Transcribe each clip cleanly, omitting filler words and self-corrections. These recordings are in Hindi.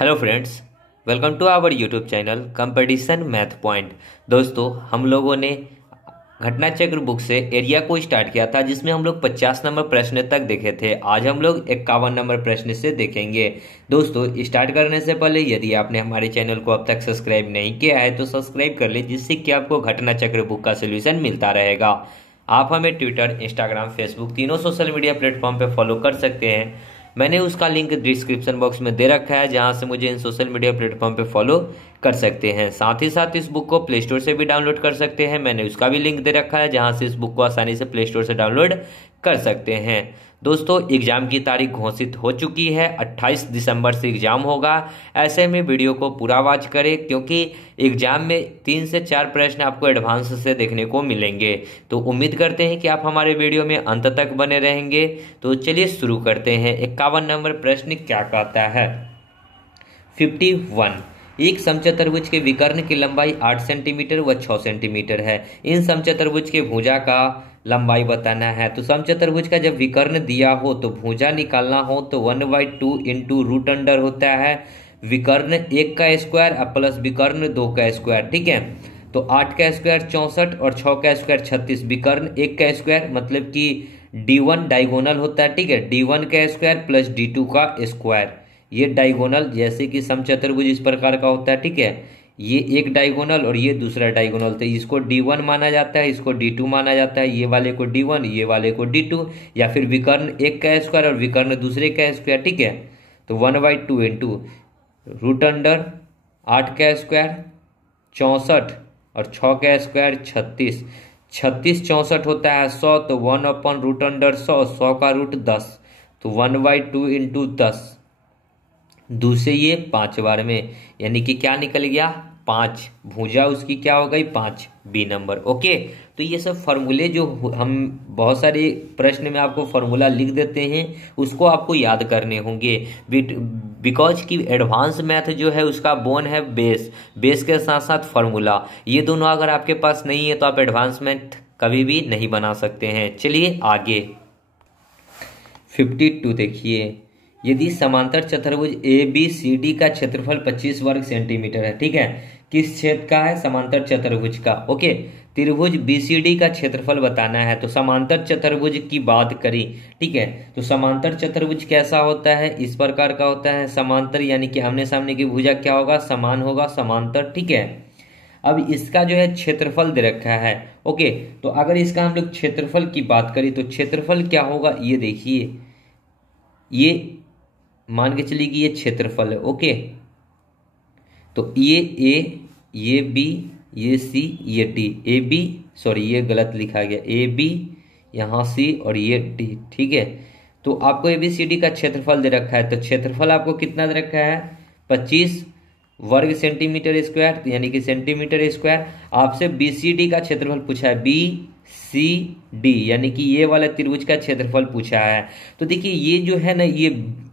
Hello friends, welcome to our YouTube channel competition math point. दोस्तों, हम लोगों ने घटना चक्र बुक से एरिया को स्टार्ट किया था, जिसमें हम लोग 50 नंबर प्रश्न तक देखे थे। आज हम लोग 51 नंबर प्रश्न से देखेंगे। दोस्तों, स्टार्ट करने से पहले यदि आपने हमारे चैनल को अब तक सब्सक्राइब नहीं किया है तो सब्सक्राइब कर ले, जिससे कि आपको घटना चक्र बुक का सोल्यूशन मिलता रहेगा। आप हमें ट्विटर, इंस्टाग्राम, फेसबुक तीनों सोशल मीडिया प्लेटफॉर्म पर फॉलो कर सकते हैं। मैंने उसका लिंक डिस्क्रिप्शन बॉक्स में दे रखा है, जहां से मुझे इन सोशल मीडिया प्लेटफॉर्म पे फॉलो कर सकते हैं। साथ ही साथ इस बुक को प्ले स्टोर से भी डाउनलोड कर सकते हैं। मैंने उसका भी लिंक दे रखा है, जहां से इस बुक को आसानी से प्ले स्टोर से डाउनलोड कर सकते हैं। दोस्तों, एग्जाम की तारीख घोषित हो चुकी है। 28 दिसंबर से एग्जाम होगा। ऐसे में वीडियो को पूरा वॉच करें, क्योंकि एग्जाम में 3 से 4 प्रश्न आपको एडवांस से देखने को मिलेंगे। तो उम्मीद करते हैं कि आप हमारे वीडियो में अंत तक बने रहेंगे। तो चलिए शुरू करते हैं। 51 नंबर प्रश्न क्या कहता है। 51, एक समचतुर्भुज के विकर्ण की लंबाई 8 सेंटीमीटर व 6 सेंटीमीटर है। इन समचतुर्भुज के भुजा का लंबाई बताना है। तो समचतुर्भुज का जब विकर्ण दिया हो तो भुजा निकालना हो तो 1/2 इंटू रूट अंडर होता है विकर्ण 1 का स्क्वायर प्लस विकर्ण 2 का स्क्वायर। ठीक है, तो 8 का स्क्वायर 64 और 6 का स्क्वायर 36, विकर्ण 1 का स्क्वायर मतलब कि D1 डायगोनल होता है। ठीक है, D1 का स्क्वायर प्लस D2 का स्क्वायर, ये डायगोनल जैसे कि समचतुर्भुज इस प्रकार का होता है। ठीक है, ये एक डायगोनल और ये दूसरा डायगोनल, तो इसको D1 माना जाता है, इसको D2 माना जाता है। ये वाले को D1, ये वाले को D2, या फिर विकर्ण 1 का स्क्वायर और विकर्ण दूसरे का स्क्वायर। ठीक है, तो 1/2 इंटू रूट अंडर 8 का स्क्वायर 64 और 6 का स्क्वायर 36, 36 64 होता है 100, तो 1/√100, 100 का रूट 10, तो 1/2 इंटू 10, दूसरे ये 5 बार में, यानी कि क्या निकल गया 5। भुजा उसकी क्या हो गई 5, बी नंबर। ओके, तो ये सब फॉर्मूले जो हम बहुत सारे प्रश्न में आपको फॉर्मूला लिख देते हैं, उसको आपको याद करने होंगे। बिकॉज की एडवांस मैथ जो है उसका बोन है बेस, बेस के साथ साथ फॉर्मूला। ये दोनों अगर आपके पास नहीं है तो आप एडवांस मैथ कभी भी नहीं बना सकते हैं। चलिए आगे 52 देखिए। यदि समांतर चतुर्भुज ABCD का क्षेत्रफल 25 वर्ग सेंटीमीटर है। ठीक है, किस क्षेत्र का है, समांतर चतुर्भुज का। ओके, त्रिभुज BCD का क्षेत्रफल बताना है। तो समांतर चतुर्भुज की बात करी। ठीक है, तो समांतर चतुर्भुज कैसा होता है, इस प्रकार का होता है। समांतर यानी कि आमने सामने की भुजा क्या होगा, समान होगा, समांतर। ठीक है, अब इसका जो है क्षेत्रफल दे रखा है। ओके, तो अगर इसका हम लोग क्षेत्रफल की बात करें तो क्षेत्रफल क्या होगा, ये देखिए, ये मान के चलिए कि ये क्षेत्रफल है। ओके, तो ये A, ये B, ये C, ये D, AB, सॉरी ये गलत लिखा गया, AB यहाँ C और ये D। ठीक है, तो आपको ABCD का क्षेत्रफल दे रखा है। तो क्षेत्रफल आपको कितना दे रखा है, 25 वर्ग सेंटीमीटर स्क्वायर, यानी कि सेंटीमीटर स्क्वायर। आपसे BCD का क्षेत्रफल पूछा है, BCD यानी कि ये वाला त्रिभुज का क्षेत्रफल पूछा है। तो देखिए, ये जो है ना, ये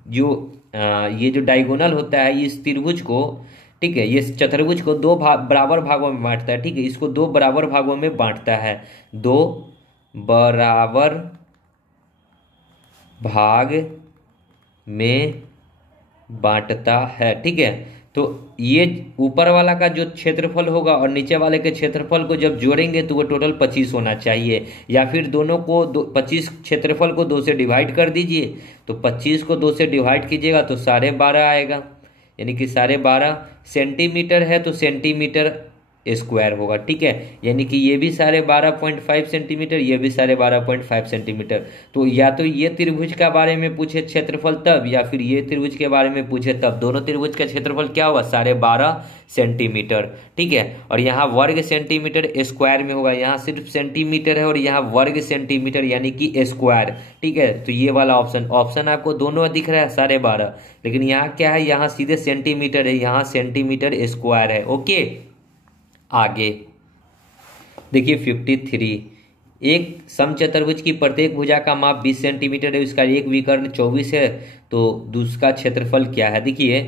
जो डायगोनल होता है इस त्रिभुज को, ठीक है, ये चतुर्भुज को दो बराबर भागों में बांटता है। ठीक है, इसको 2 बराबर भागों में बांटता है, 2 बराबर भाग में बांटता है। ठीक है, तो ये ऊपर वाला का जो क्षेत्रफल होगा और नीचे वाले के क्षेत्रफल को जब जोड़ेंगे तो वो टोटल 25 होना चाहिए। या फिर दोनों को 25 क्षेत्रफल को 2 से डिवाइड कर दीजिए, तो 25 को 2 से डिवाइड कीजिएगा तो 12.5 आएगा, यानी कि 12.5 सेंटीमीटर है तो सेंटीमीटर स्क्वायर होगा। ठीक है, यानी कि ये भी 12.5 सेंटीमीटर, ये भी 12.5 सेंटीमीटर। तो या तो ये त्रिभुज के बारे में पूछे क्षेत्रफल तब, या फिर ये त्रिभुज के बारे में पूछे तब। दोनों त्रिभुज का क्षेत्रफल क्या होगा, 12.5 सेंटीमीटर। ठीक है, और यहाँ वर्ग सेंटीमीटर स्क्वायर में होगा, यहाँ सिर्फ सेंटीमीटर है और यहाँ वर्ग सेंटीमीटर यानी कि स्क्वायर। ठीक है, तो ये वाला ऑप्शन आपको दोनों दिख रहा है 12.5, लेकिन यहाँ क्या है, यहाँ सीधे सेंटीमीटर है, यहाँ सेंटीमीटर स्क्वायर है। ओके, आगे देखिए 53, एक समचतुर्भुज की प्रत्येक भुजा का माप 20 सेंटीमीटर है, उसका एक विकर्ण 24 है, तो दूसरा क्षेत्रफल क्या है। देखिए,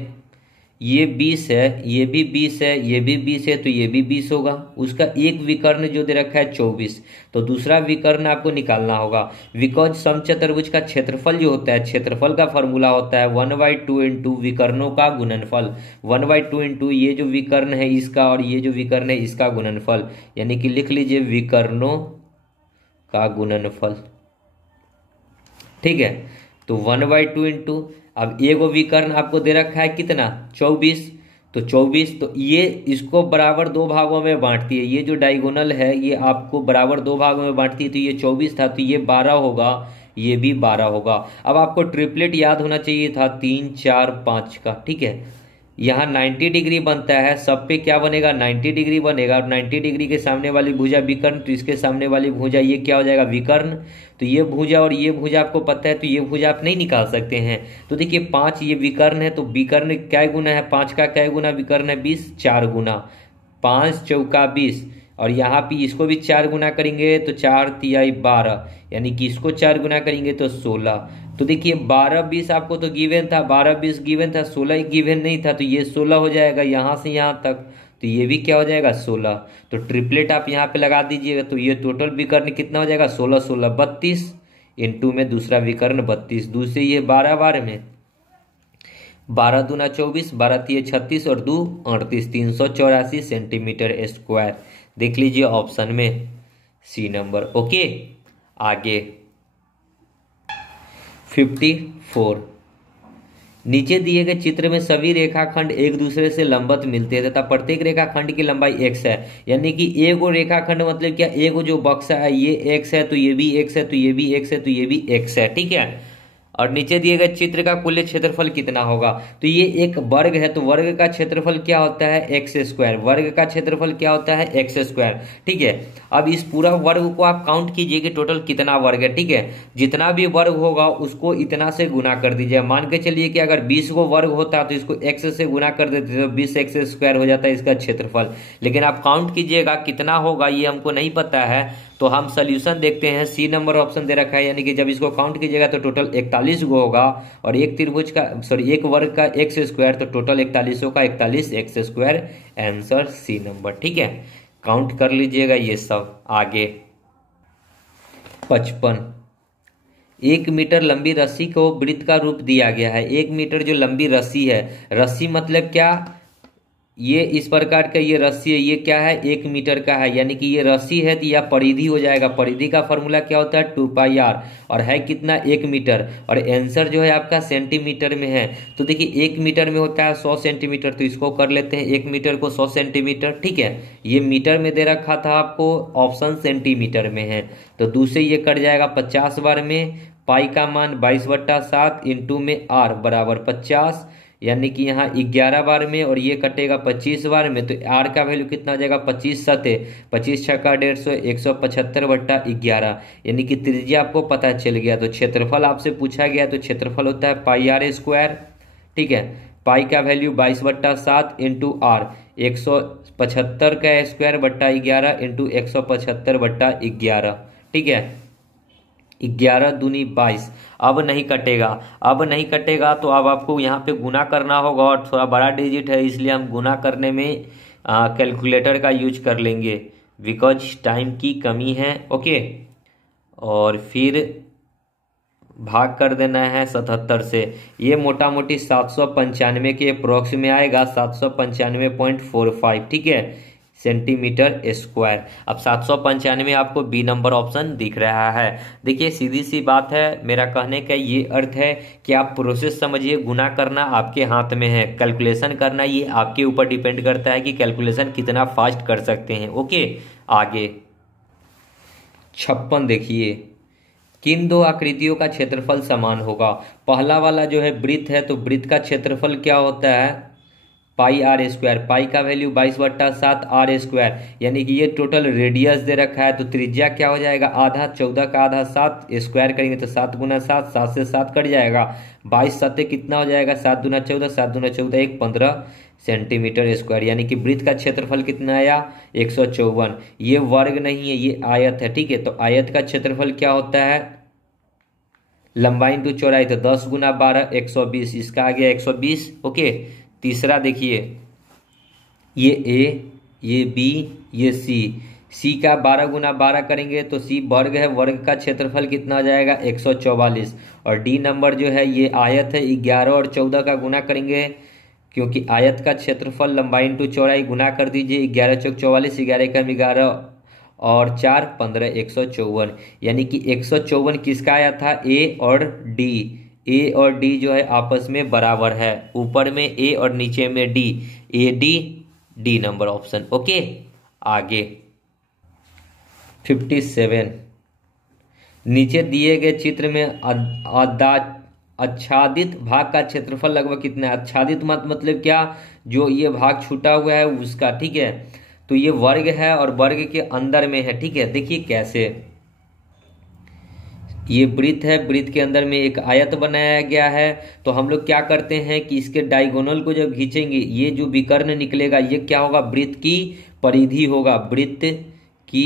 ये 20 है, ये भी 20 है, ये भी 20 है, तो ये भी 20 होगा। उसका एक विकर्ण जो दे रखा है 24, तो दूसरा विकर्ण आपको निकालना होगा। बिकॉज समचतुर्भुज का क्षेत्रफल जो होता है, क्षेत्रफल का फॉर्मूला होता है 1/2 इंटू विकर्णों का गुणनफल। 1/2 इंटू ये जो विकर्ण है इसका और ये जो विकर्ण है इसका गुणनफल, यानी कि लिख लीजिए विकर्णों का गुणनफल। ठीक है, तो 1/2 इंटू, अब एगो विकर्ण आपको दे रखा है कितना 24, तो 24, तो ये इसको बराबर दो भागों में बांटती है। ये जो डायगोनल है ये आपको बराबर दो भागों में बांटती है, तो ये 24 था तो ये 12 होगा, ये भी 12 होगा। अब आपको ट्रिपलेट याद होना चाहिए था 3 4 5 का। ठीक है, यहाँ 90 डिग्री बनता है, सब पे क्या बनेगा 90 डिग्री बनेगा, और 90 डिग्री के सामने वाली भुजा विकर्ण, तो इसके सामने वाली भुजा ये क्या हो जाएगा विकर्ण। तो ये भुजा और ये भुजा आपको पता है, तो ये भुजा आप नहीं निकाल सकते हैं। तो देखिए 5 ये विकर्ण है, तो विकर्ण क्या गुना है 5 का, क्या गुना विकर्ण है 20, 4 गुना 5 चौका 20, और यहाँ पे इसको भी 4 गुना करेंगे तो 4 तिहाई 12, यानी कि इसको 4 गुना करेंगे तो 16। तो देखिए 12 20 आपको तो गिवन था, 12 20 गिवन था, 16 गिवन नहीं था, तो ये 16 हो जाएगा यहाँ से यहाँ तक, तो ये भी क्या हो जाएगा 16। तो ट्रिपलेट आप यहाँ पे लगा दीजिएगा, तो ये टोटल विकर्ण कितना हो जाएगा 16 16 32, इंटू में दूसरा विकर्ण 32, दूसरे ये 12 12 में 12 दूना 24, 12 तिये 36 और 2 38, 384 सेंटीमीटर स्क्वायर। देख लीजिए ऑप्शन में सी नंबर। ओके, आगे 54, नीचे दिए गए चित्र में सभी रेखाखंड एक दूसरे से लंबवत मिलते हैं तथा प्रत्येक रेखाखंड की लंबाई x है। यानी कि एगो रेखाखंड मतलब क्या, एगो जो बक्सा है ये x है, तो ये भी x है, तो ये भी x है, तो ये भी x है। ठीक है, और नीचे दिए गए चित्र का कुल क्षेत्रफल कितना होगा। तो ये एक वर्ग है, तो वर्ग का क्षेत्रफल क्या होता है एक्स स्क्वायर, वर्ग का क्षेत्रफल क्या होता है एक्स स्क्वायर। ठीक है, अब इस पूरा वर्ग को आप काउंट कीजिए कि टोटल कितना वर्ग है। ठीक है, जितना भी वर्ग होगा उसको इतना से गुना कर दीजिए। मान के चलिए कि अगर 20 को वर्ग होता तो इसको एक्स से गुना कर देते तो 20 एक्स स्क्वायर हो जाता है इसका क्षेत्रफल। लेकिन आप काउंट कीजिएगा कितना होगा ये हमको नहीं पता है, तो हम सोल्यूशन देखते हैं। सी नंबर ऑप्शन दे रखा है, यानी कि जब इसको काउंट कीजिएगा तो टोटल 41 गो होगा, और एक त्रिभुज का एक वर्ग का एक्स स्क्वायर, तो टोटल 41 का 41 x square, answer C number. ठीक है, काउंट कर लीजिएगा ये सब। आगे 55, 1 मीटर लंबी रस्सी को वृत्त का रूप दिया गया है। 1 मीटर जो लंबी रस्सी है, रस्सी मतलब क्या, ये इस प्रकार का ये रस्सी है, ये क्या है 1 मीटर का है, यानी कि ये रस्सी है तो यह परिधि हो जाएगा। परिधि का फॉर्मूला क्या होता है 2πr, और है कितना 1 मीटर, और आंसर जो है आपका सेंटीमीटर में है। तो देखिए 1 मीटर में होता है 100 सेंटीमीटर, तो इसको कर लेते हैं 1 मीटर को 100 सेंटीमीटर। ठीक है, ये मीटर में दे रखा था आपको, ऑप्शन सेंटीमीटर में है, तो दूसरे ये कट जाएगा 50 बार में। पाई का मान 22/7 इंटू में r बराबर 50, यानी कि यहाँ 11 बार में, और ये कटेगा 25 बार में, तो r का वैल्यू कितना आ जाएगा 25 सते 25 छक्का 150, 175/11, यानी कि त्रिज्या आपको पता चल गया। तो क्षेत्रफल आपसे पूछा गया, तो क्षेत्रफल होता है πr स्क्वायर। ठीक है, पाई का वैल्यू 22/7 इंटू r, 175 का स्क्वायर बट्टा 11 इंटू 175/11। ठीक है, 11 दूनी 22, अब नहीं कटेगा, अब नहीं कटेगा, तो अब आपको यहाँ पे गुना करना होगा, और थोड़ा बड़ा डिजिट है इसलिए हम गुना करने में कैलकुलेटर का यूज कर लेंगे, बिकॉज टाइम की कमी है। ओके, और फिर भाग कर देना है 77 से, ये मोटा मोटी 795 के अप्रोक्स में आएगा, 795.45। ठीक है, सेंटीमीटर स्क्वायर। अब 795 आपको बी नंबर ऑप्शन दिख रहा है। देखिए सीधी सी बात है, मेरा कहने का ये अर्थ है कि आप प्रोसेस समझिए, गुना करना आपके हाथ में है, कैलकुलेशन करना ये आपके ऊपर डिपेंड करता है कि कैलकुलेशन कितना फास्ट कर सकते हैं। ओके, आगे 56 देखिए, किन दो आकृतियों का क्षेत्रफल समान होगा। पहला वाला जो है वृत्त है, तो वृत्त का क्षेत्रफल क्या होता है πr स्क्वायर, पाई का वैल्यू 22/7 r स्क्वायर, यानी कि ये टोटल रेडियस दे रखा है। तो त्रिज्या क्या हो जाएगा आधा, 14 का आधा 7, स्क्वायर करेंगे तो 7 गुना 7, 7 से 7 कट जाएगा, 22 सत्ते कितना हो जाएगा 7 दूना 14, 7 दूना 14 1 15 सेंटीमीटर स्क्वायर, यानी कि वृत्त का क्षेत्रफल कितना आया 154। ये वर्ग नहीं है, ये आयत है। ठीक है, तो आयत का क्षेत्रफल क्या होता है लंबाई इंटू चौड़ाई, तो 10 गुना 12 120, इसका आ गया 120। ओके, तीसरा देखिए, ये ए, ये बी, ये सी। सी का 12 गुना 12 करेंगे तो सी वर्ग है, वर्ग का क्षेत्रफल कितना हो जाएगा 144। और डी नंबर जो है ये आयत है, 11 और 14 का गुना करेंगे, क्योंकि आयत का क्षेत्रफल लंबाई इंटू चौड़ाई, गुना कर दीजिए। 11 चौक 44, 11 एकम 11 और 4 15, 154। यानी कि 154 किसका आया था, ए और डी। ए और डी जो है आपस में बराबर है, ऊपर में ए और नीचे में D, A D, D number option. Okay, आगे 57। नीचे दिए गए चित्र में आच्छादित भाग का क्षेत्रफल लगभग कितना है। आच्छादित मतलब क्या, जो ये भाग छूटा हुआ है उसका, ठीक है। तो ये वर्ग है और वर्ग के अंदर में है, ठीक है। देखिए कैसे, ये वृत्त है, वृत्त के अंदर में एक आयत बनाया गया है। तो हम लोग क्या करते हैं कि इसके डायगोनल को जब खींचेंगे, ये जो विकर्ण निकलेगा ये क्या होगा, वृत्त की परिधि होगा, वृत्त की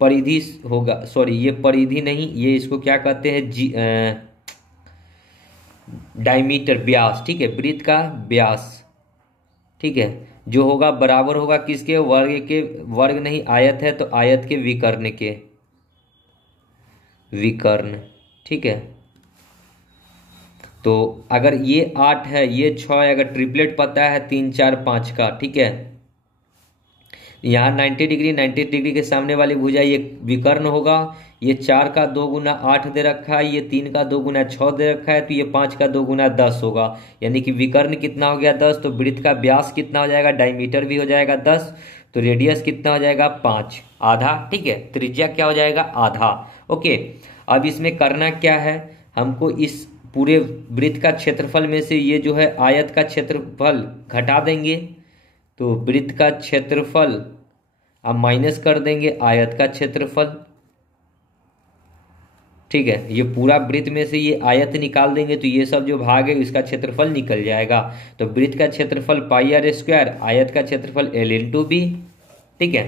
परिधि होगा। सॉरी, ये परिधि नहीं, ये इसको क्या कहते हैं, डायमीटर, व्यास, ठीक है, वृत्त का व्यास, ठीक है, जो होगा बराबर होगा किसके, वर्ग के, वर्ग नहीं आयत है तो आयत के विकर्ण के, विकर्ण, ठीक है। तो अगर ये 8 है, ये 6 है, अगर ट्रिपलेट पता है 3 4 5 का, ठीक है। यहाँ 90 डिग्री, 90 डिग्री के सामने वाली भुजा ये विकर्ण होगा। ये 4 का 2 गुना 8 दे रखा है, ये 3 का 2 गुना 6 दे रखा है, तो ये 5 का 2 गुना 10 होगा। यानी कि विकर्ण कितना हो गया 10, तो वृत्त का व्यास कितना हो जाएगा, डायमीटर भी हो जाएगा 10, तो रेडियस कितना हो जाएगा 5, आधा, ठीक है। त्रिज्या क्या हो जाएगा, आधा। ओके, अब इसमें करना क्या है, हमको इस पूरे वृत्त का क्षेत्रफल में से ये जो है आयत का क्षेत्रफल घटा देंगे। तो वृत्त का क्षेत्रफल अब माइनस कर देंगे आयत का क्षेत्रफल, ठीक है। ये पूरा वृत्त में से ये आयत निकाल देंगे तो ये सब जो भाग है इसका क्षेत्रफल निकल जाएगा। तो वृत्त का क्षेत्रफल पाई आर स्क्वायर, आयत का क्षेत्रफल एल इंटू बी, ठीक है।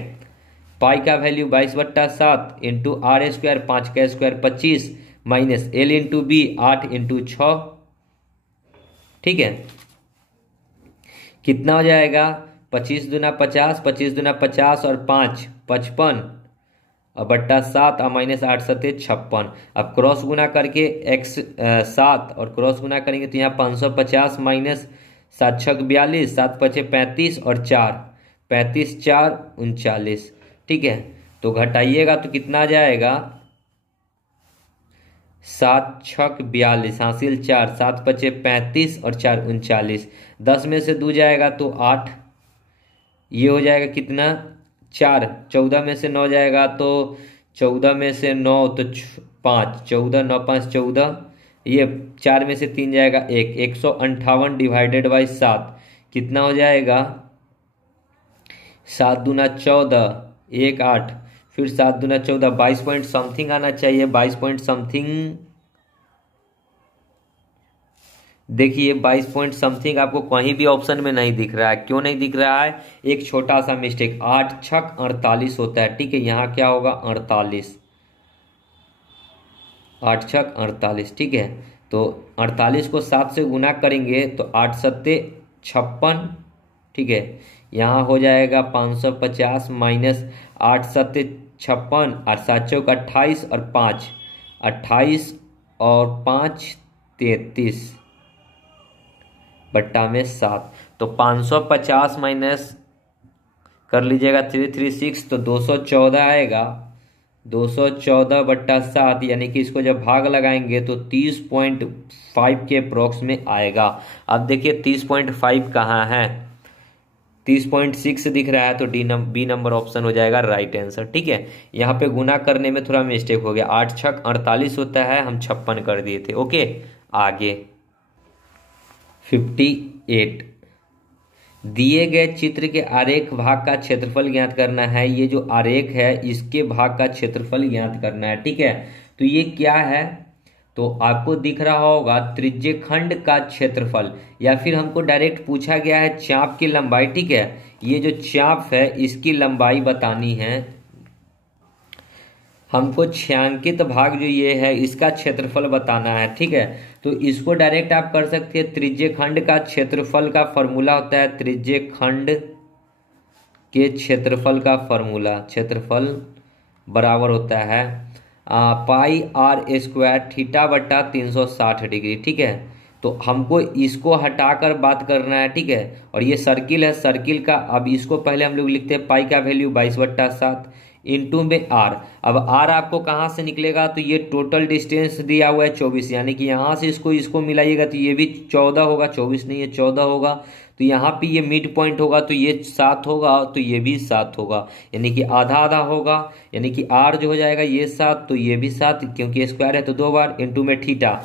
पाई का वैल्यू 22/7 इंटू आर स्क्वायर, 5 का square 25, minus L into B 8 into 6, ठीक है। कितना हो जाएगा, 25 दूना 50, 25 दूना 50 और 5 55 और बट्टा 7 और माइनस 8 7 56। अब क्रॉस गुना करके x 7 और क्रॉस गुना करेंगे तो यहाँ 550 माइनस 7 6 42, 7 5 35 और 4 35 4 39, ठीक है। तो घटाइएगा तो कितना आ जाएगा, 7 6 42, हासिल 4, 7 5 35 और 4 39। 10 में से 2 जाएगा तो 8, ये हो जाएगा कितना 4, 14 में से 9 जाएगा तो 14 में से 9 तो 5, 14 9 5 14, ये 4 में से 3 जाएगा 1, 158 डिवाइडेड बाई 7 कितना हो जाएगा, 7 दूना 14, 1 8, फिर 7 दूना 14, 22 पॉइंट समथिंग आना चाहिए, 22 पॉइंट समथिंग। देखिए 22 पॉइंट समथिंग आपको कहीं भी ऑप्शन में नहीं दिख रहा है। क्यों नहीं दिख रहा है, एक छोटा सा मिस्टेक, 8 6 48 होता है, ठीक है। यहाँ क्या होगा 48, 8 6 48, ठीक है। तो 48 को 7 से गुना करेंगे तो 8 7 56, ठीक है। यहाँ हो जाएगा 550 माइनस 8 7 56 और 7 चौक 28 और 5 28 और 5 33 बट्टा में 7। तो 550 माइनस कर लीजिएगा 336 तो 214 आएगा, 214 बट्टा 7, यानी कि इसको जब भाग लगाएंगे तो 30.5 के अप्रोक्स में आएगा। अब देखिए 30.5 कहाँ है, 30.6 दिख रहा है, तो बी नंबर ऑप्शन हो जाएगा राइट आंसर, ठीक है। यहाँ पे गुना करने में थोड़ा मिस्टेक हो गया, 8 6 48 होता है, हम 56 कर दिए थे। ओके, आगे 58, दिए गए चित्र के आरेख भाग का क्षेत्रफल ज्ञात करना है। ये जो आरेख है इसके भाग का क्षेत्रफल ज्ञात करना है, ठीक है। तो ये क्या है, तो आपको दिख रहा होगा त्रिज्य खंड का क्षेत्रफल, या फिर हमको डायरेक्ट पूछा गया है चाप की लंबाई, ठीक है। ये जो चाप है इसकी लंबाई बतानी है। हमको छायांकित भाग जो ये है इसका क्षेत्रफल बताना है, ठीक है। तो इसको डायरेक्ट आप कर सकते हैं, त्रिज्य खंड का क्षेत्रफल का फॉर्मूला होता है, त्रिज्य खंड के क्षेत्रफल का फॉर्मूला, क्षेत्रफल बराबर होता है पाई आर स्क्वायर थीटा बट्टा 360 डिग्री, ठीक है। तो हमको इसको हटाकर बात करना है, ठीक है। और ये सर्किल है, सर्किल का अब इसको पहले हम लोग लिखते हैं पाई का वैल्यू 22/7 इंटू में आर। अब आर आपको कहाँ से निकलेगा, तो ये टोटल डिस्टेंस दिया हुआ है 24, यानी कि यहाँ से इसको मिलाइएगा तो ये भी 14 होगा, 24 नहीं है 14 होगा। तो यहाँ पे ये मिड पॉइंट होगा तो ये 7 होगा, तो ये भी 7 होगा, यानी कि आधा आधा होगा, यानी कि आर जो हो जाएगा ये 7 तो ये भी 7, क्योंकि स्क्वायर है तो 2 बार इंटू में थीटा।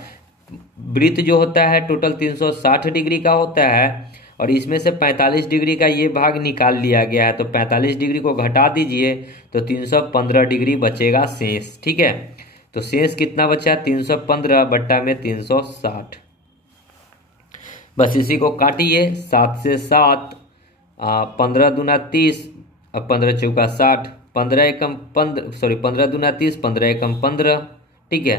वृत्त जो होता है टोटल 360 डिग्री का होता है, और इसमें से 45 डिग्री का ये भाग निकाल लिया गया है, तो 45 डिग्री को घटा दीजिए तो 315 डिग्री बचेगा शेष, ठीक है। तो शेष कितना बचा, 315 बट्टा में 360। बस इसी को काटिए, 7 से 7 15 दूना 30, अब 15 चौका 60, 15 एकम 15 सॉरी 15 दूना 30, 15 एकम 15, ठीक है।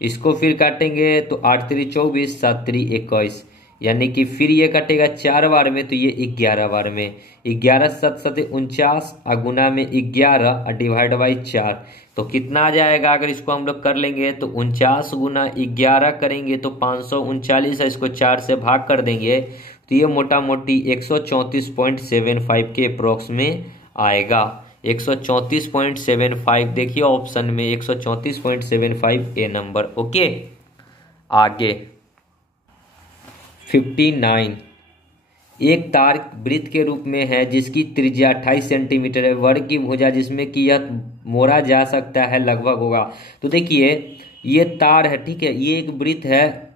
इसको फिर काटेंगे तो 8 3 24, 7 3 21, यानी कि फिर ये कटेगा 4 बार में तो ये 11 बार में, 11 7 7 49 गुना में 11 डिवाइड बाई 4, तो कितना आ जाएगा। अगर इसको हम लोग कर लेंगे तो 49 गुना 11 करेंगे तो 539 है, इसको 4 से भाग कर देंगे तो ये मोटा मोटी 134.75 के अप्रोक्स में आएगा। 134.75 देखिए ऑप्शन में 134.75 ए नंबर, ओके। आगे 59, एक तार वृत्त के रूप में है जिसकी त्रिज्या 28 सेंटीमीटर है, वर्ग की भुजा जिसमें कि यह मोड़ा जा सकता है लगभग होगा। तो देखिए ये तार है, ठीक है, ये एक वृत्त है,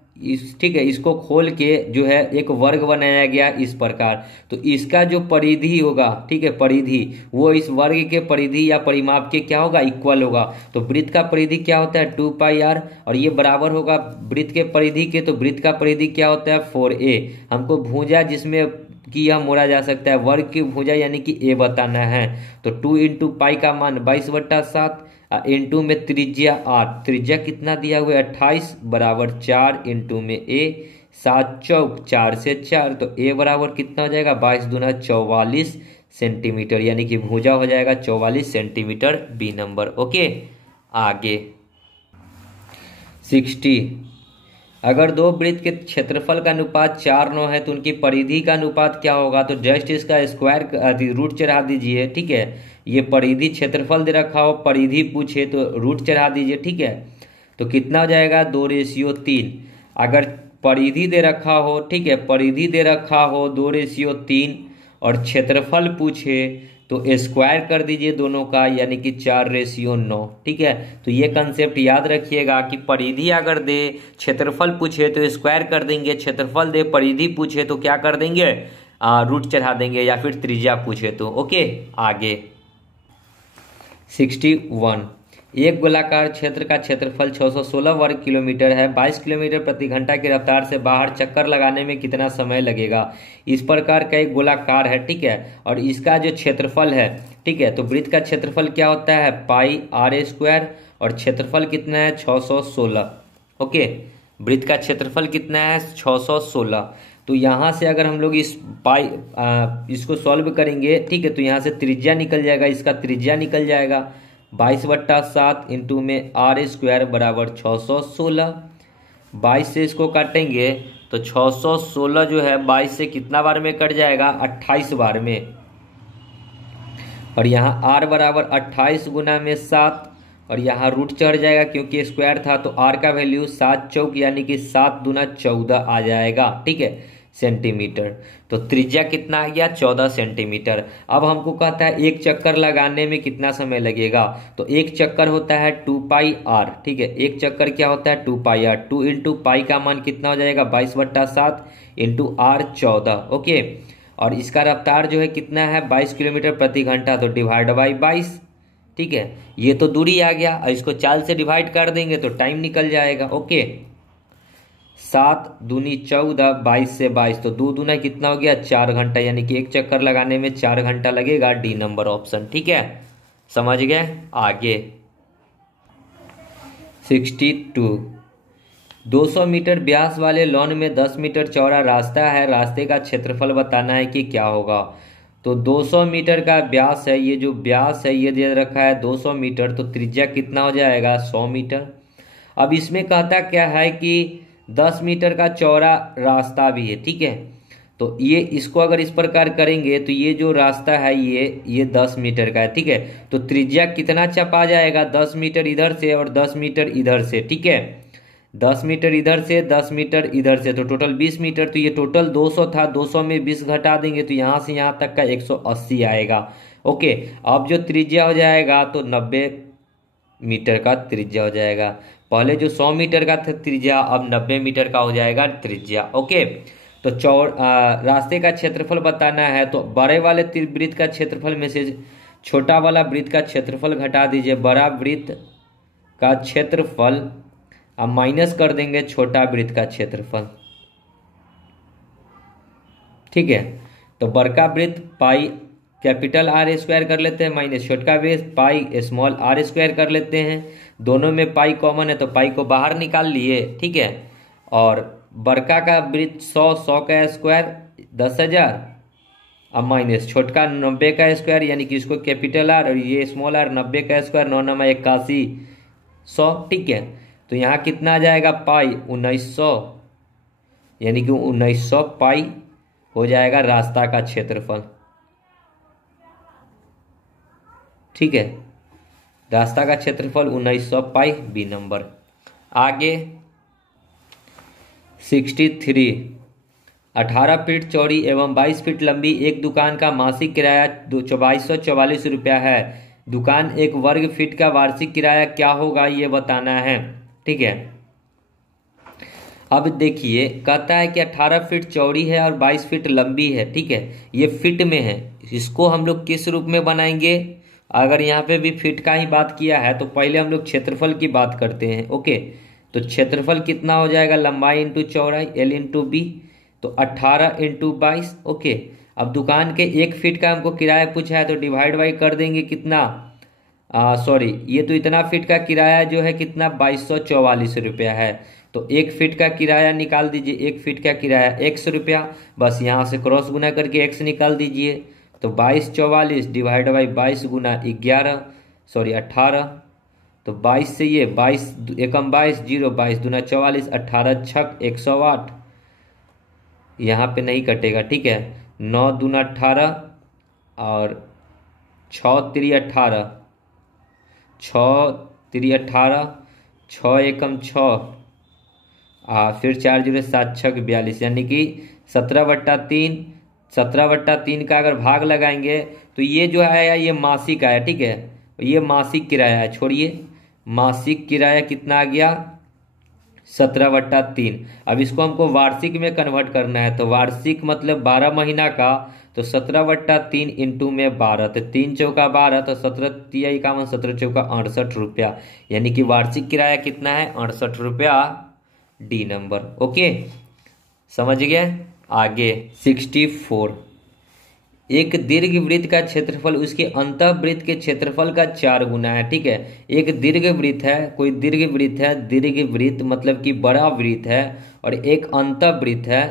ठीक है, इसको खोल के जो है एक वर्ग बनाया गया इस प्रकार। तो इसका जो परिधि होगा, ठीक है, परिधि वो इस वर्ग के परिधि या परिमाप के क्या होगा, इक्वल होगा। तो वृत्त का परिधि क्या होता है 2πr, और ये बराबर होगा वृत्त के परिधि के, तो वृत्त का परिधि क्या होता है 4a। हमको भुजा जिसमें कि यह मोड़ा जा सकता है, वर्ग की भुजा यानी कि a बताना है। तो 2 इंटू पाई का मान 22/7 इंटू में त्रिज्या r, त्रिज्या कितना दिया हुआ है 28 बराबर 4 इंटू में a, 7 चौक 4 से 4, तो a बराबर कितना हो जाएगा 22 दूना 44 सेंटीमीटर, यानी कि भुजा हो जाएगा 44 सेंटीमीटर, बी नंबर, ओके। आगे 60, अगर दो वृत्त के क्षेत्रफल का अनुपात 4:9 है तो उनकी परिधि का अनुपात क्या होगा। तो जस्ट इसका स्क्वायर रूट चढ़ा दीजिए, ठीक है। ये परिधि क्षेत्रफल दे रखा हो, परिधि पूछे तो रूट चढ़ा दीजिए, ठीक है। तो कितना हो जाएगा 2:3। अगर परिधि दे रखा हो, ठीक है, परिधि दे रखा हो 2:3 और क्षेत्रफल पूछे तो स्क्वायर कर दीजिए दोनों का, यानी कि 4:9, ठीक है। तो ये कंसेप्ट याद रखिएगा कि परिधि अगर दे क्षेत्रफल पूछे तो स्क्वायर कर देंगे, क्षेत्रफल दे परिधि पूछे तो क्या कर देंगे रूट चढ़ा देंगे, या फिर त्रिज्या पूछे तो, ओके। आगे 61, एक गोलाकार क्षेत्र का क्षेत्रफल 616 वर्ग किलोमीटर है, 22 किलोमीटर प्रति घंटा की रफ्तार से बाहर चक्कर लगाने में कितना समय लगेगा। इस प्रकार का एक गोलाकार है, ठीक है, और इसका जो क्षेत्रफल है, ठीक है, तो वृत्त का क्षेत्रफल क्या होता है पाई आर स्क्वायर, और क्षेत्रफल कितना है 616, ओके। वृत्त का क्षेत्रफल कितना है 616। तो यहाँ से अगर हम लोग इस इसको सॉल्व करेंगे, ठीक है, तो यहाँ से त्रिज्या निकल जाएगा, इसका त्रिज्या निकल जाएगा 22/7 इंटू में आर स्क्वायर बराबर 616। 22 से इसको काटेंगे तो 616 जो है 22 से कितना बार में कट जाएगा 28 बार में, और यहाँ आर बराबर 28 गुना में 7, और यहाँ रूट चढ़ जाएगा क्योंकि स्क्वायर था, तो आर का वैल्यू 7 चौक यानी कि 7 दूना 14 आ जाएगा, ठीक है, सेंटीमीटर। तो त्रिज्या कितना आ गया 14 सेंटीमीटर। अब हमको कहता है एक चक्कर लगाने में कितना समय लगेगा। तो एक चक्कर होता है 2πr, ठीक है, एक चक्कर क्या होता है 2πr, 2 इंटू पाई का मान कितना हो जाएगा 22/7 इंटू आर 14, ओके। और इसका रफ्तार जो है कितना है 22 किलोमीटर प्रति घंटा, तो डिवाइड बाई 22, ठीक है। ये तो दूरी आ गया, और इसको 4 से डिवाइड कर देंगे तो टाइम निकल जाएगा, ओके। 7 दूनी 14, 22 से 22, तो 2 दूना कितना हो गया 4 घंटा, यानी कि एक चक्कर लगाने में 4 घंटा लगेगा, डी नंबर ऑप्शन, ठीक है, समझ गए। आगे 62। 200 मीटर व्यास वाले लॉन में 10 मीटर चौड़ा रास्ता है, रास्ते का क्षेत्रफल बताना है कि क्या होगा। तो 200 मीटर का व्यास है, ये जो व्यास है ये दे रखा है 200 मीटर, तो त्रिज्या कितना हो जाएगा 100 मीटर। अब इसमें कहता क्या है कि 10 मीटर का चौड़ा रास्ता भी है, ठीक है। तो ये इसको अगर इस प्रकार करेंगे तो ये जो रास्ता है ये 10 मीटर का है, ठीक है। तो त्रिज्या कितना चपा जाएगा 10 मीटर इधर से और 10 मीटर इधर से, ठीक है। 10 मीटर इधर से 10 मीटर इधर से, तो टोटल 20 मीटर। तो ये टोटल 200 था, 200 में 20 घटा देंगे तो यहाँ से यहाँ तक का 180 आएगा। ओके, अब जो त्रिज्या हो जाएगा तो 90 मीटर का त्रिज्या हो जाएगा। पहले जो 100 मीटर का था त्रिज्या, अब 90 मीटर का हो जाएगा त्रिज्या। ओके, तो रास्ते का क्षेत्रफल बताना है, तो बड़े वाले वृत्त का क्षेत्रफल में से छोटा वाला वृत्त का क्षेत्रफल घटा दीजिए। बड़ा वृत्त का क्षेत्रफल अब माइनस कर देंगे छोटा वृत्त का क्षेत्रफल, ठीक है। तो बड़का वृत्त पाई कैपिटल आर स्क्वायर कर लेते हैं, माइनस छोटका वृत्त पाई स्मॉल आर स्क्वायर कर लेते हैं। दोनों में पाई कॉमन है तो पाई को बाहर निकाल लिए, ठीक है। और बड़का का वृत्त 100 का स्क्वायर 10,000, अब माइनस छोटका 90 का स्क्वायर, यानी कि इसको कैपिटल आर और ये स्मॉल आर, 90 का स्क्वायर 9 9 81 100, ठीक है। तो यहाँ कितना आ जाएगा पाई 1900, यानी कि 1900 पाई हो जाएगा रास्ता का क्षेत्रफल, ठीक है। रास्ता का क्षेत्रफल 1900 पाई, बी नंबर। आगे 63। 18 फीट चौड़ी एवं 22 फीट लंबी एक दुकान का मासिक किराया 2244 रुपया है। दुकान एक वर्ग फीट का वार्षिक किराया क्या होगा ये बताना है, ठीक है। अब देखिए कहता है कि 18 फीट चौड़ी है और 22 फीट लंबी है, ठीक है। ये फीट में है, इसको हम लोग किस रूप में बनाएंगे। अगर यहाँ पे भी फीट का ही बात किया है तो पहले हम लोग क्षेत्रफल की बात करते हैं। ओके, तो क्षेत्रफल कितना हो जाएगा लंबाई इंटू चौड़ाई एल इंटू बी, तो 18 इंटू 22। ओके, अब दुकान के 1 फीट का हमको किराया पूछा है तो डिवाइड बाई कर देंगे कितना, सॉरी ये तो इतना फीट का किराया जो है कितना 2244 रुपया है। तो 1 फीट का किराया निकाल दीजिए, 1 फीट का किराया 100 रुपया, बस यहाँ से क्रॉस गुना करके x निकाल दीजिए। तो 2244 डिवाइड बाई 22 गुना 11, सॉरी 18, तो 22 से ये 22 एकम 22 0 22 दूना 44, 18 छक 108, यहाँ पे नहीं कटेगा, ठीक है। 9 दूना 18 और 6 3 18, 6 3 18, 6 एकम 6, फिर 4 0 7 छक 42, यानी कि 17/3। 17/3 का अगर भाग लगाएंगे तो ये जो है ये मासिक आया, ठीक है। ये मासिक किराया है, छोड़िए मासिक किराया कितना आ गया 17/3। अब इसको हमको वार्षिक में कन्वर्ट करना है, तो वार्षिक मतलब 12 महीना का, तो 17/3 इंटू में 12, तो 3 चौका 12, तो 17 तिया 51, 17 चौका 68 रुपया, यानी कि वार्षिक किराया कितना है 68 रुपया, डी नंबर। ओके, समझ गए। आगे 64। एक दीर्घ वृत्त का क्षेत्रफल उसके अंतः वृत्त के क्षेत्रफल का 4 गुना है, ठीक है। एक दीर्घ वृत्त है, कोई दीर्घ वृत्त है, दीर्घ वृत्त मतलब कि बड़ा वृत्त है, और एक अंतः वृत्त है,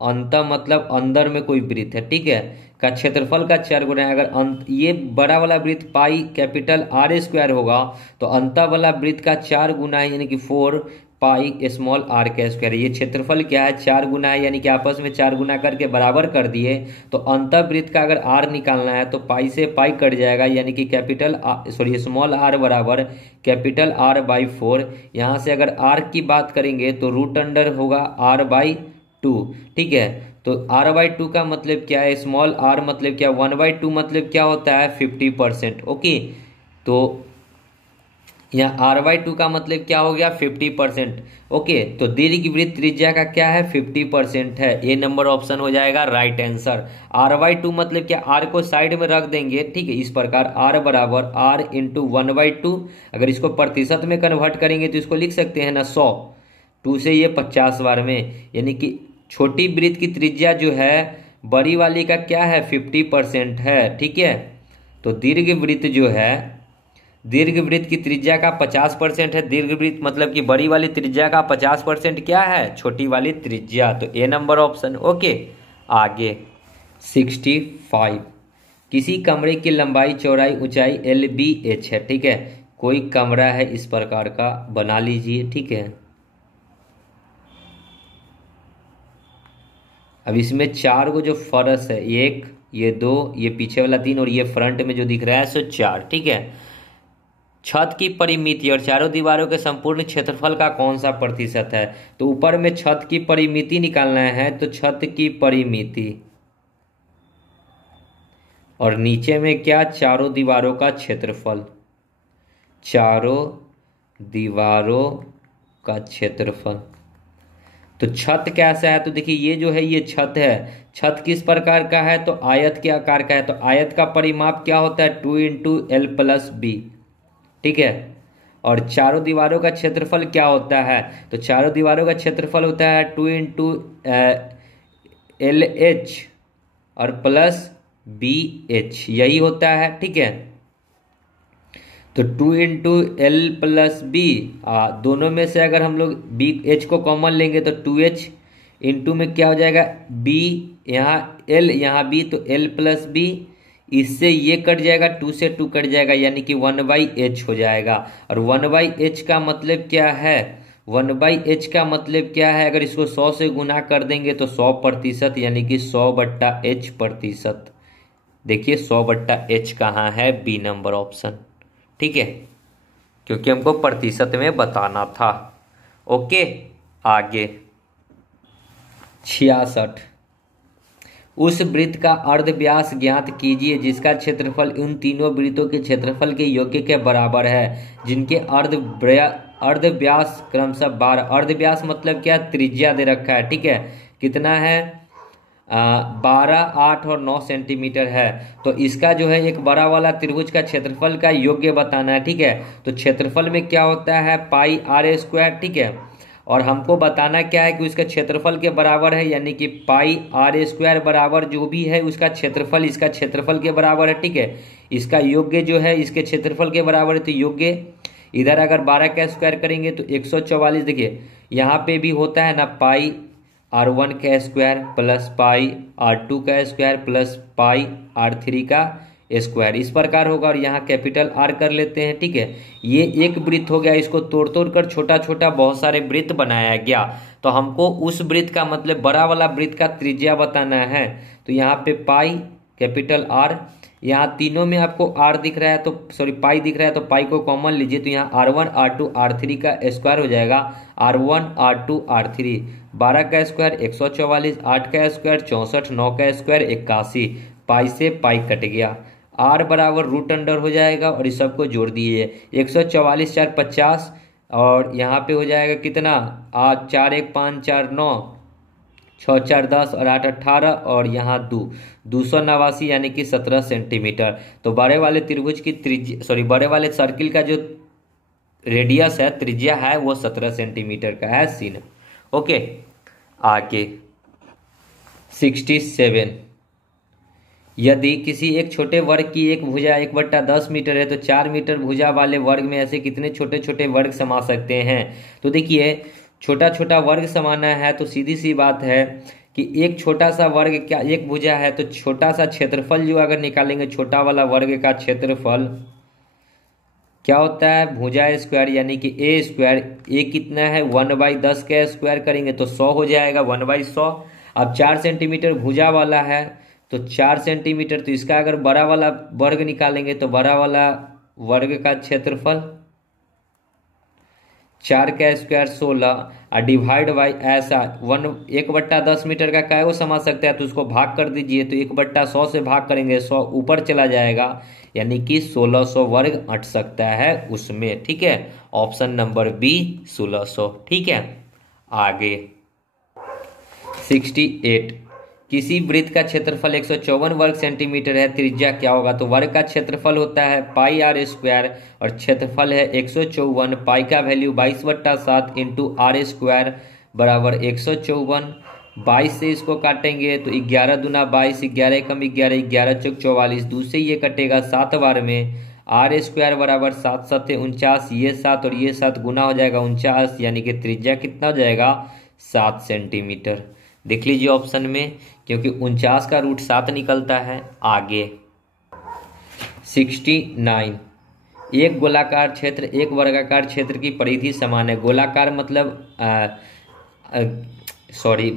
अंतः मतलब अंदर में कोई वृत्त है, ठीक है, का क्षेत्रफल का 4 गुना है। अगर ये बड़ा वाला वृत्त पाई कैपिटल आर स्क्वायर होगा तो अंतः वाला वृत्त का 4 गुना है, यानी कि 4 पाई स्मॉल आर का स्क्वायर। ये क्षेत्रफल क्या है 4 गुना है, यानी कि आपस में 4 गुना करके बराबर कर दिए। तो अंतः वृत्त का अगर आर निकालना है तो पाई से पाई कट जाएगा, यानी कि कैपिटल सॉरी स्मॉल आर बराबर कैपिटल आर बाई 4। यहाँ से अगर आर की बात करेंगे तो रूट अंडर होगा आर बाई 2, ठीक है। तो आर बाई 2 का मतलब क्या है, स्मॉल आर मतलब क्या, 1/2 मतलब क्या होता है 50%। ओके, तो यहाँ आर बाई 2 का मतलब क्या हो गया 50%। ओके, तो दीर्घ वृत्त त्रिज्या का क्या है 50% है, ए नंबर ऑप्शन हो जाएगा राइट आंसर। आर बाई 2 मतलब क्या, आर को साइड में रख देंगे, ठीक है, इस प्रकार आर बराबर आर इंटू 1/2। अगर इसको प्रतिशत में कन्वर्ट करेंगे तो इसको लिख सकते हैं ना 100, 2 से ये 50 बार में, यानी कि छोटी वृत्त की त्रिज्या जो है बड़ी वाली का क्या है 50% है, ठीक है। तो दीर्घ वृत्त जो है दीर्घवृत्त की त्रिज्या का 50% है। दीर्घवृत्त मतलब कि बड़ी वाली त्रिज्या का 50% क्या है? छोटी वाली त्रिज्या। तो ए नंबर ऑप्शन। ओके, आगे 65। किसी कमरे की लंबाई चौड़ाई ऊंचाई LBH है। ठीक है, कोई कमरा है इस प्रकार का बना लीजिए। ठीक है, अब इसमें 4 को जो फर्श है, 1, ये 2, ये पीछे वाला 3 और ये फ्रंट में जो दिख रहा है सो 4। ठीक है, छत की परिमिति और चारों दीवारों के संपूर्ण क्षेत्रफल का कौन सा प्रतिशत है? तो ऊपर में छत की परिमिति निकालना है, तो छत की परिमिति और नीचे में क्या? चारों दीवारों का क्षेत्रफल। चारों दीवारों का क्षेत्रफल। तो छत कैसा है? तो देखिए ये जो है ये छत है। छत किस प्रकार का है? तो आयत के आकार का है। तो आयत का परिमाप क्या होता है? 2 इंटू L+B। ठीक है, और चारों दीवारों का क्षेत्रफल क्या होता है? तो चारों दीवारों का क्षेत्रफल होता है 2 इंटू LH और प्लस BH, यही होता है। ठीक है, तो 2 इंटू L+B, दोनों में से अगर हम लोग BH को कॉमन लेंगे तो 2H इंटू में क्या हो जाएगा? B, यहाँ L यहाँ B, तो L+B, इससे ये कट जाएगा, 2 से 2 कट जाएगा, यानी कि 1/H हो जाएगा। और 1/H का मतलब क्या है? 1/H का मतलब क्या है? अगर इसको 100 से गुना कर देंगे तो 100%, यानी कि 100/H%। देखिए 100/H कहाँ है? B number option. ठीक है, क्योंकि हमको प्रतिशत में बताना था। ओके, आगे 66। उस वृत्त का अर्ध व्यास ज्ञात कीजिए जिसका क्षेत्रफल उन तीनों वृत्तों के क्षेत्रफल के योग्य के बराबर है, जिनके अर्ध व्यास क्रमशः 12। अर्ध व्यास मतलब क्या? त्रिज्या दे रखा है। ठीक है, कितना है? 12, 8 और 9 सेंटीमीटर है। तो इसका जो है एक बड़ा वाला त्रिभुज का क्षेत्रफल का योग्य बताना है। ठीक है, तो क्षेत्रफल में क्या होता है? πr²। ठीक है, और हमको बताना क्या है कि उसका क्षेत्रफल के बराबर है, यानी कि πr² बराबर जो भी है उसका क्षेत्रफल इसका क्षेत्रफल के बराबर है। ठीक है, इसका योग्य जो है इसके क्षेत्रफल के बराबर है। तो योग्य इधर अगर 12 का स्क्वायर करेंगे तो 144। देखिए यहाँ पे भी होता है ना, πr1 का स्क्वायर प्लस πr2 का स्क्वायर प्लस πr3 का स्क्वायर, इस प्रकार होगा। और यहाँ कैपिटल R कर लेते हैं। ठीक है, ये एक वृत्त हो गया, इसको तोड़ तोड़ कर छोटा छोटा बहुत सारे वृत्त बनाया गया। तो हमको उस वृत्त का मतलब बड़ा वाला वृत्त का त्रिज्या बताना है। तो यहाँ पे पाई कैपिटल R, यहाँ तीनों में आपको R दिख रहा है, तो सॉरी पाई दिख रहा है, तो पाई को कॉमन लीजिए। तो यहाँ R1 R2 R3 का स्क्वायर हो जाएगा। R1 R2 R3, 12 का स्क्वायर 144, 8 का स्क्वायर 64, 9 का स्क्वायर 81। पाई से पाई कट गया, R बराबर √अंडर हो जाएगा और इस सबको जोड़ दिए। 144 4 50 और यहाँ पे हो जाएगा कितना? 4 1 5 4 9, 6 4 10 और 8 18 और यहाँ 289 यानी कि 17 सेंटीमीटर। तो बड़े वाले त्रिभुज की त्रिज्या, सॉरी बड़े वाले सर्किल का जो रेडियस है, त्रिज्या है, वो 17 सेंटीमीटर का है। सीन। ओके, आगे 67। यदि किसी एक छोटे वर्ग की एक भुजा 1/10 मीटर है तो 4 मीटर भुजा वाले वर्ग में ऐसे कितने छोटे छोटे वर्ग समा सकते हैं? तो देखिए छोटा छोटा वर्ग समाना है तो सीधी सी बात है कि एक छोटा सा वर्ग क्या, एक भुजा है तो छोटा सा क्षेत्रफल जो अगर निकालेंगे, छोटा वाला वर्ग का क्षेत्रफल क्या होता है? भुजा स्क्वायर यानी कि ए स्क्वायर। ए कितना है? 1/10 का स्क्वायर करेंगे तो 100 हो जाएगा, 1/100। अब 4 सेंटीमीटर भुजा वाला है तो 4 सेंटीमीटर, तो इसका अगर बड़ा वाला वर्ग निकालेंगे तो बड़ा वाला वर्ग का क्षेत्रफल 4 का स्क्वायर 16 और डिवाइड बाई ऐसा 1/10 मीटर का काय वो समा सकता है, तो उसको भाग कर दीजिए। तो 1/100 से भाग करेंगे, 100 ऊपर चला जाएगा, यानी कि 1600 वर्ग अट सकता है उसमें। ठीक है, ऑप्शन नंबर बी 1600। ठीक है, आगे 68। किसी वृत्त का क्षेत्रफल 154 वर्ग सेंटीमीटर है, त्रिज्या क्या होगा? तो वर्ग का क्षेत्रफल होता है πr² और क्षेत्रफल है 154। पाई का वैल्यू 22/7 इंटू R² बराबर 154। 22 से इसको काटेंगे तो 11 दूना 22, 11 कम 11, 11 चौक 44, 2 से ये कटेगा 7 बार में आर स्क्वायर बराबर 7 7 49, ये 7 और ये 7 गुना हो जाएगा 49, यानी कि त्रिज्या कितना हो जाएगा 7 सेंटीमीटर। देख लीजिए ऑप्शन में, क्योंकि 49 का रूट 7 निकलता है। आगे 69, एक गोलाकार क्षेत्र एक वर्गाकार क्षेत्र की परिधि समान है। गोलाकार मतलब सॉरी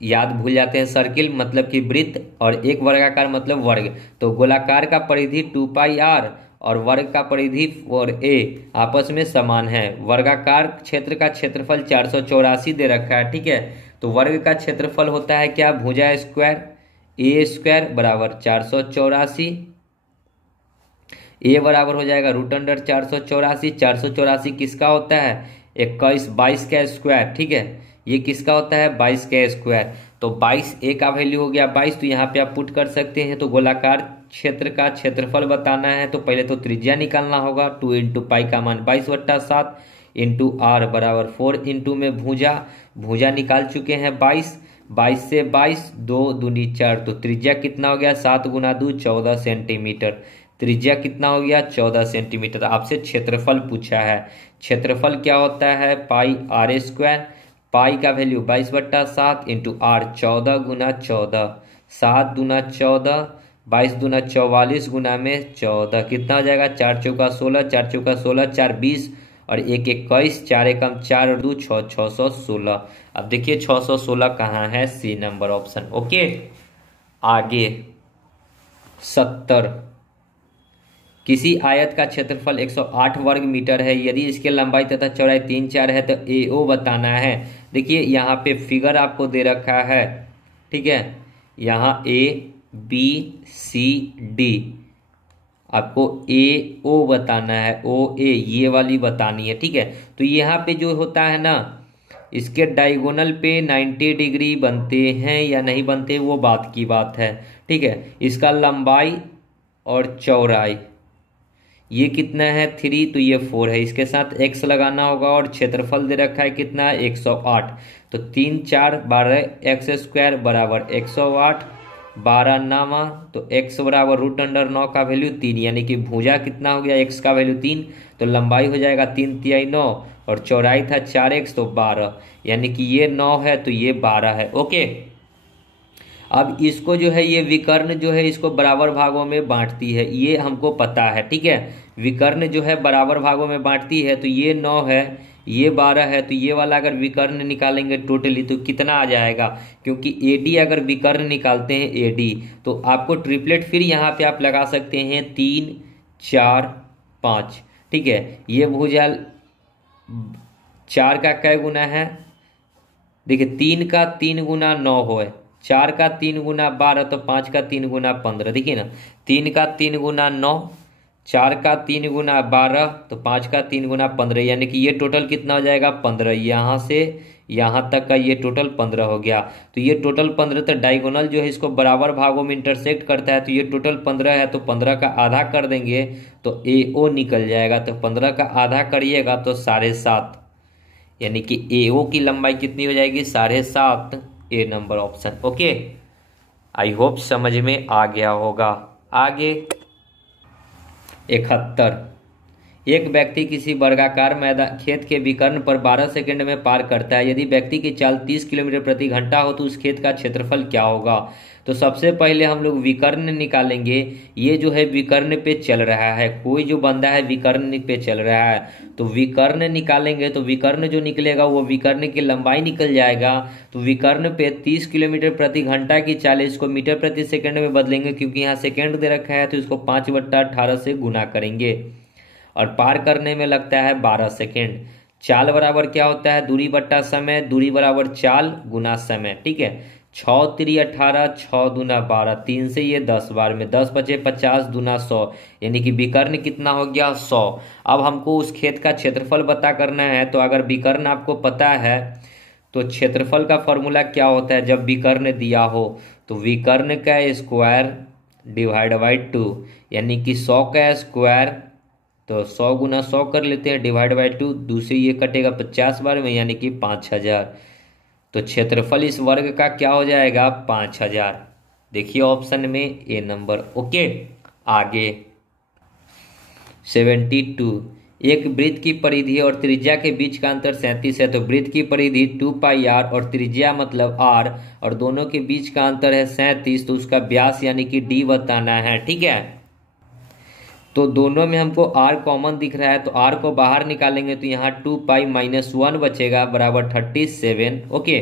याद भूल जाते हैं, सर्किल मतलब कि वृत्त, और एक वर्गाकार मतलब वर्ग। तो गोलाकार का परिधि 2πr और वर्ग का परिधि 4a आपस में समान है। वर्गाकार क्षेत्र का क्षेत्रफल 484 दे रखा है, ठीक है। तो वर्ग का क्षेत्रफल होता है क्या, भुजा स्क्वायर, ए स्क्वायर बराबर 484, ए बराबर हो जाएगा √484। 484 किसका होता है, 21 22 का स्क्वायर, ठीक है। ये किसका होता है, 22 का स्क्वायर। तो 22 ए का वैल्यू हो गया 22, तो यहाँ पे आप पुट कर सकते हैं। तो गोलाकार क्षेत्र का क्षेत्रफल बताना है तो पहले तो त्रिज्या निकालना होगा। 2 इंटू पाई का मान 22/7 इंटू आर बराबर 4 इंटू में भुजा, भुजा निकाल चुके हैं 22, 22 से 22 2 दूनी 4, तो त्रिज्या कितना हो गया 7 गुना 2 14 सेंटीमीटर। त्रिज्या कितना हो गया 14 सेंटीमीटर। आपसे क्षेत्रफल पूछा है, क्षेत्रफल क्या होता है पाई आर स्क्वायर, पाई का वैल्यू 22/7 इंटू आर 14 गुना 14, 7 दूना 14, 22 दूना 44 गुना में 14, कितना हो जाएगा 4 चौका 16, 4 चौका 16, 4 20 और 1 21, 4 एकम 4 और 2 6, 616। अब देखिए 616 कहाँ है, सी नंबर ऑप्शन। ओके, आगे 70, किसी आयत का क्षेत्रफल 108 वर्ग मीटर है, यदि इसके लंबाई तथा चौड़ाई 3 4 है तो AO बताना है। देखिए यहाँ पे फिगर आपको दे रखा है, ठीक है। यहाँ ABCD आपको AO बताना है, OA ये वाली बतानी है, ठीक है। तो यहाँ पे जो होता है ना, इसके डायगोनल पे 90 डिग्री बनते हैं या नहीं बनते वो बात की बात है, ठीक है। इसका लंबाई और चौड़ाई ये कितना है 3, तो ये 4 है, इसके साथ x लगाना होगा और क्षेत्रफल दे रखा है कितना है 108। तो 3 4 12 x स्क्वायर बराबर 108, 12 नामा तो x बराबर √9 का वैल्यू 3, यानी कि भुजा कितना हो गया x का वैल्यू 3, तो लंबाई हो जाएगा 3 तिहाई 9 और चौड़ाई था 4x तो 12, यानी कि ये 9 है तो ये 12 है। ओके, अब इसको जो है ये विकर्ण जो है इसको बराबर भागों में बांटती है, ये हमको पता है, ठीक है। विकर्ण जो है बराबर भागों में बांटती है, तो ये 9 है ये 12 है, तो ये वाला अगर विकर्ण निकालेंगे टोटली तो कितना आ जाएगा, क्योंकि AD अगर विकर्ण निकालते हैं AD तो आपको ट्रिपलेट फिर यहाँ पे आप लगा सकते हैं 3 4 5, ठीक है। ये भुजा 4 का कै गुना है, देखिए 3 का 3 गुना 9 हो, 4 का 3 गुना 12 तो 5 का 3 गुना 15, देखिए ना 3 का 3 गुना 9, 4 का 3 गुना 12 तो 5 का 3 गुना 15, यानी कि ये टोटल कितना हो जाएगा 15, यहाँ से यहाँ तक का ये टोटल 15 हो गया। तो ये टोटल 15, तो डायगोनल जो है इसको बराबर भागों में इंटरसेक्ट करता है, तो ये टोटल 15 है, तो 15 का आधा कर देंगे तो AO निकल जाएगा। तो 15 का आधा करिएगा तो 7.5, यानी कि AO की लंबाई कितनी हो जाएगी 7.5, A number option. Okay, I hope समझ में आ गया होगा। आगे 71, एक व्यक्ति किसी वर्गाकार मैदान खेत के विकर्ण पर 12 सेकंड में पार करता है, यदि व्यक्ति की चाल 30 किलोमीटर प्रति घंटा हो तो उस खेत का क्षेत्रफल क्या होगा। तो सबसे पहले हम लोग विकर्ण निकालेंगे, ये जो है विकर्ण पे चल रहा है, कोई जो बंदा है विकर्ण पे चल रहा है, तो विकर्ण निकालेंगे तो विकर्ण जो निकलेगा वो विकर्ण की लंबाई निकल जाएगा। तो विकर्ण पे 30 किलोमीटर प्रति घंटा की चाल इसको मीटर प्रति सेकंड में बदलेंगे, क्योंकि यहाँ सेकंड दे रखा है तो इसको 5/18 से गुना करेंगे और पार करने में लगता है 12 सेकेंड। चाल बराबर क्या होता है दूरी बट्टा समय, दूरी बराबर चाल गुना समय, ठीक है। 6 3 18, 6 दूना 12, 3 से ये 10 बार में 10 बचे 50 दूना 100, यानी कि विकर्ण कितना हो गया 100। अब हमको उस खेत का क्षेत्रफल पता करना है, तो अगर विकर्ण आपको पता है तो क्षेत्रफल का फॉर्मूला क्या होता है जब विकर्ण दिया हो, तो विकर्ण का स्क्वायर डिवाइड बाई 2, यानी कि 100 का स्क्वायर तो 100 गुना 100 कर लेते हैं डिवाइड बाई 2, दूसरी ये कटेगा 50 बार में, यानी कि 5000। तो क्षेत्रफल इस वर्ग का क्या हो जाएगा 5000, देखिए ऑप्शन में ए नंबर। ओके, आगे 72। एक वृत्त की परिधि और त्रिज्या के बीच का अंतर 37 है, तो वृत्त की परिधि 2πr और त्रिज्या मतलब r और दोनों के बीच का अंतर है 37, तो उसका व्यास यानी कि d बताना है। ठीक है, तो दोनों में हमको r कॉमन दिख रहा है, तो r को बाहर निकालेंगे तो यहाँ 2π - 1 बचेगा बराबर 37। ओके,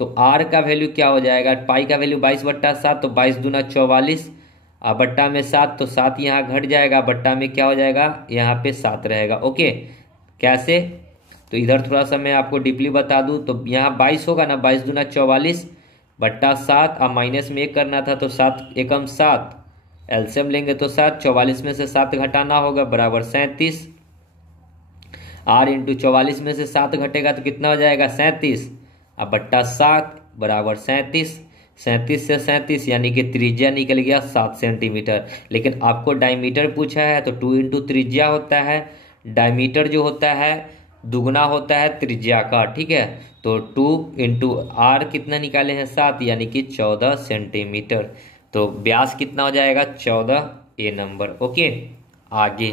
तो r का वैल्यू क्या हो जाएगा, पाई का वैल्यू 22/7, तो 22 दूना 44 और बट्टा में 7, तो 7 यहाँ घट जाएगा, बट्टा में क्या हो जाएगा, यहाँ पे 7 रहेगा। ओके, कैसे, तो इधर थोड़ा सा मैं आपको डीपली बता दूं, तो यहाँ 22 होगा ना, 22 दूना 44 बट्टा 7 और माइनस में 1 करना था, तो 7 एकम 7, एलसीएम लेंगे तो 7, 44 में से 7 घटाना होगा बराबर 37। r इंटू 44 में से 7 घटेगा तो कितना हो जाएगा 37 और बट्टा 7 बराबर 37। 37 से 37 यानी कि त्रिज्या निकल गया 7 सेंटीमीटर। लेकिन आपको डायमीटर पूछा है तो 2 इंटू त्रिज्या होता है, डायमीटर जो होता है दुगना होता है त्रिज्या का। ठीक है, तो 2 इंटू आर कितना निकाले हैं 7 यानी कि 14 सेंटीमीटर। तो व्यास कितना हो जाएगा 14, ए नंबर। ओके, आगे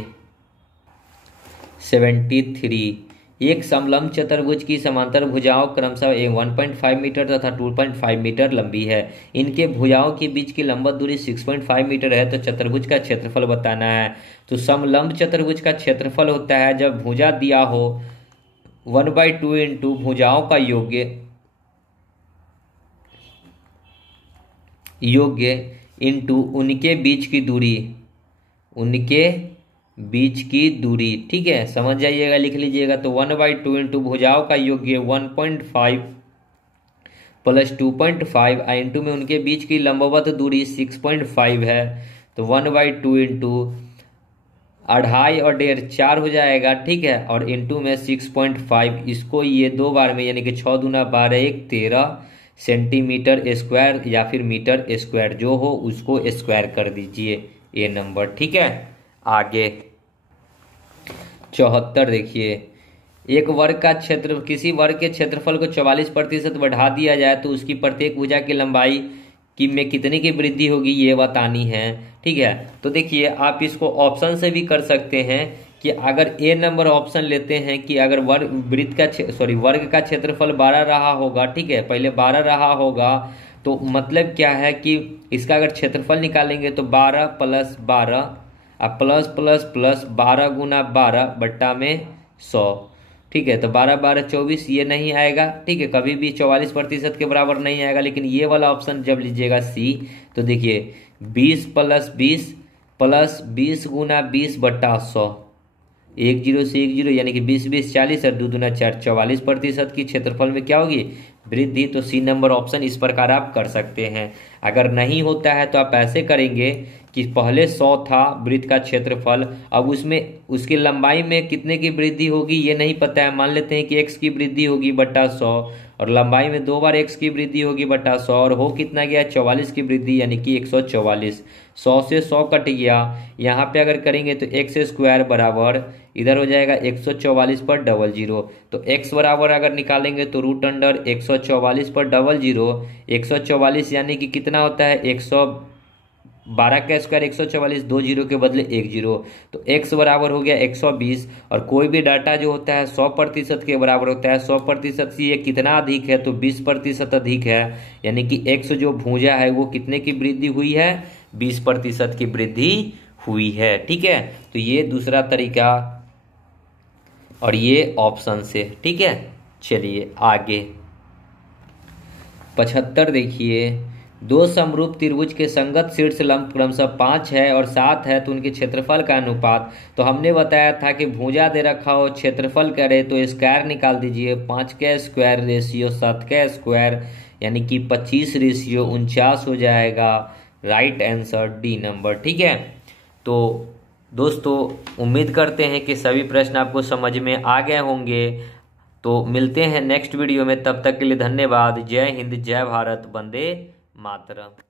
73। एक समलंब चतुर्भुज की समांतर भुजाओं क्रमशः 1.5 मीटर तथा 2.5 मीटर लंबी है। इनके भुजाओं के बीच की लंबवत दूरी 6.5 मीटर है, तो चतुर्भुज का क्षेत्रफल बताना है। तो समलंब चतुर्भुज का क्षेत्रफल होता है जब भुजा दिया हो 1/2 इंटू भुजाओं का योग्य इंटू उनके बीच की दूरी, उनके बीच की दूरी। ठीक है, समझ जाइएगा, लिख लीजिएगा। तो 1/2 इंटू भुजाओं का योग्य 1.5 प्लस 2.5 इंटू में उनके बीच की लंबवत दूरी 6.5 है, तो 1/2 इंटू 2.5 और 1.5 4 हो जाएगा। ठीक है, और इंटू में 6.5, इसको ये 2 बार में यानी कि 6 दूना 12 1 13 सेंटीमीटर स्क्वायर या फिर मीटर स्क्वायर जो हो उसको स्क्वायर कर दीजिए, ये नंबर। ठीक है, आगे 74 देखिए। एक वर्ग का क्षेत्र, किसी वर्ग के क्षेत्रफल को 44% बढ़ा दिया जाए तो उसकी प्रत्येक भुजा की लंबाई की में कितने की वृद्धि होगी ये बतानी है। ठीक है, तो देखिए आप इसको ऑप्शन से भी कर सकते हैं कि अगर ए नंबर ऑप्शन लेते हैं कि अगर वर्ग का क्षेत्रफल 12 रहा होगा। ठीक है, पहले 12 रहा होगा तो मतलब क्या है कि इसका अगर क्षेत्रफल निकालेंगे तो 12 प्लस 12 अब प्लस प्लस प्लस 12 गुना 12 बट्टा में 100। ठीक है, तो 12 12 24 ये नहीं आएगा। ठीक है, कभी भी 44% के बराबर नहीं आएगा। लेकिन ये वाला ऑप्शन जब लीजिएगा सी, तो देखिए 20 प्लस 20 गुना 20 बट्टा 100, 1 0 से 1 0 यानी कि 20 20 40 और 2 दूना 4, 44% की क्षेत्रफल में क्या होगी वृद्धि। तो सी नंबर ऑप्शन इस प्रकार आप कर सकते हैं। अगर नहीं होता है तो आप ऐसे करेंगे कि पहले 100 था वृत्त का क्षेत्रफल, अब उसमें उसकी लंबाई में कितने की वृद्धि होगी ये नहीं पता है। मान लेते हैं कि x की वृद्धि होगी बट्टा 100 और लंबाई में 2 बार x की वृद्धि होगी बट्टा 100 और हो कितना गया 44 की वृद्धि यानी कि 144। 100 से 100 कट गया, यहाँ पे अगर करेंगे तो एक्स स्क्वायर बराबर इधर हो जाएगा 144 पर 00। तो x बराबर अगर निकालेंगे तो रूट अंडर 144 पर 00, 144 यानी कि कितना होता है 112 का स्क्वायर 144, 2 जीरो के बदले 1 जीरो, तो x बराबर हो गया 120। और कोई भी डाटा जो होता है 100% के बराबर होता है। 100% से ये कितना अधिक है तो 20% अधिक है, यानी कि x जो भुजा है वो कितने की वृद्धि हुई है 20% की वृद्धि हुई है। ठीक है, तो ये दूसरा तरीका और ये ऑप्शन से। ठीक है, चलिए आगे 75 देखिए। दो समरूप त्रिभुज के संगत शीर्ष लंब क्रमशः 5 है और 7 है, तो उनके क्षेत्रफल का अनुपात। तो हमने बताया था कि भुजा दे रखा हो क्षेत्रफल करे तो स्क्वायर निकाल दीजिए। 5 का स्क्वायर रेशियो 7 का स्क्वायर यानी कि 25 रेशियो 49 हो जाएगा। Right answer D number. ठीक है, तो दोस्तों उम्मीद करते हैं कि सभी प्रश्न आपको समझ में आ गए होंगे। तो मिलते हैं नेक्स्ट वीडियो में, तब तक के लिए धन्यवाद। जय हिंद, जय भारत, वंदे मातरम।